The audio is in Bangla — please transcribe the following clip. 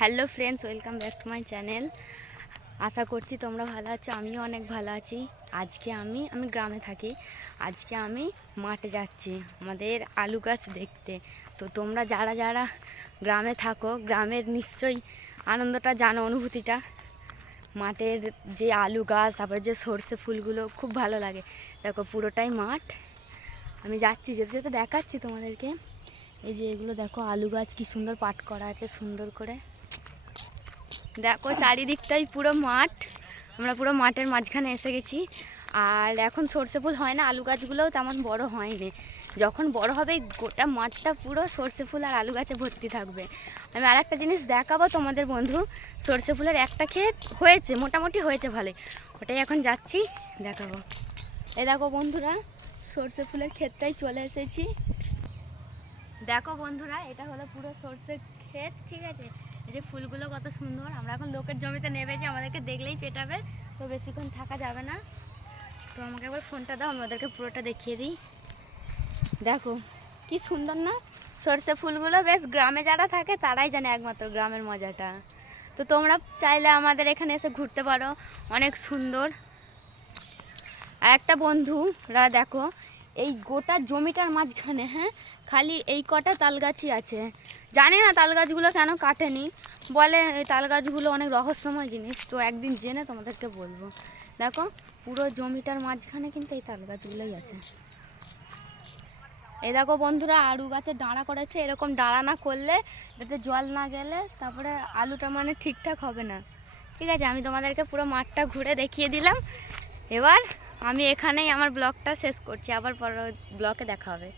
Hello friends welcome back to my channel আশা করছি তোমরা ভালো আছো, আমিও অনেক ভালো আছি। আজকে আমি আমি গ্রামে থাকি। আজকে আমি মাঠে যাচ্ছি, আমাদের আলু গাছ দেখতে। তো তোমরা যারা যারা গ্রামে থাকো, গ্রামের নিশ্চয়ই আনন্দটা জানো, অনুভূতিটা। মাঠের যে আলু গাছ, তারপরে যে সর্ষে ফুলগুলো, খুব ভালো লাগে। দেখো, পুরোটাই মাঠ। আমি যাচ্ছি, যেতে যেতে দেখাচ্ছি তোমাদেরকে। এই যে এগুলো দেখো, আলু গাছ, কি সুন্দর পাট করা আছে, সুন্দর করে। দেখো চারিদিকটাই পুরো মাঠ। আমরা পুরো মাঠের মাঝখানে এসে গেছি। আর এখন সর্ষে ফুল হয় না, আলু গাছগুলোও তেমন বড় হয়নি। যখন বড় হবে, গোটা মাঠটা পুরো সর্ষে ফুল আর আলু গাছে ভর্তি থাকবে। আমি আর একটা জিনিস দেখাবো তোমাদের বন্ধু। সর্ষে ফুলের একটা ক্ষেত হয়েছে, মোটামুটি হয়েছে ভালোই। ওটাই এখন যাচ্ছি, দেখাবো। এই দেখো বন্ধুরা, সর্ষে ফুলের ক্ষেতটাই চলে এসেছি। দেখো বন্ধুরা, এটা হলো পুরো সর্ষে ক্ষেত, ঠিক আছে? এই যে ফুলগুলো কত সুন্দর। আমরা এখন লোকের জমিতে নেমেছি, আমাদেরকে দেখলেই পেটাবে। তো বেশিক্ষণ থাকা যাবে না। তো আমাকে একবার ফোনটা দাও আমাদেরকে পুরোটা দেখিয়ে দিই। দেখো, কি সুন্দর না? সর্ষে ফুলগুলো বেশ গ্রামে যারা থাকে, তারাই জানে একমাত্র গ্রামের মজাটা। তো তোমরা চাইলে আমাদের এখানে এসে ঘুরতে পারো। অনেক সুন্দর। আর একটা বন্ধুরা দেখো, এই গোটা জমিটার মাঝখানে হ্যাঁ খালি এই কটা তাল গাছই আছে। জানি না তাল গাছগুলো কেন কাটেনি। বলে এই তাল গাছগুলো অনেক রহস্যময় জিনিস, তো একদিন জেনে তোমাদেরকে বলব। দেখো, পুরো জমিটার মাঝখানে কিন্তু এই তাল গাছগুলোই আছে। এই দেখো বন্ধুরা আলু গাছের ডাঁড়া করেছে, এরকম ডাঁড়া না করলে যাতে জল না গেলে তারপরে আলুটা মানে ঠিকঠাক হবে না। ঠিক আছে, আমি তোমাদেরকে পুরো মাঠটা ঘুরে দেখিয়ে দিলাম। এবার আমি এখানেই আমার ব্লগটা শেষ করছি, আবার পরের ব্লগে দেখা হবে।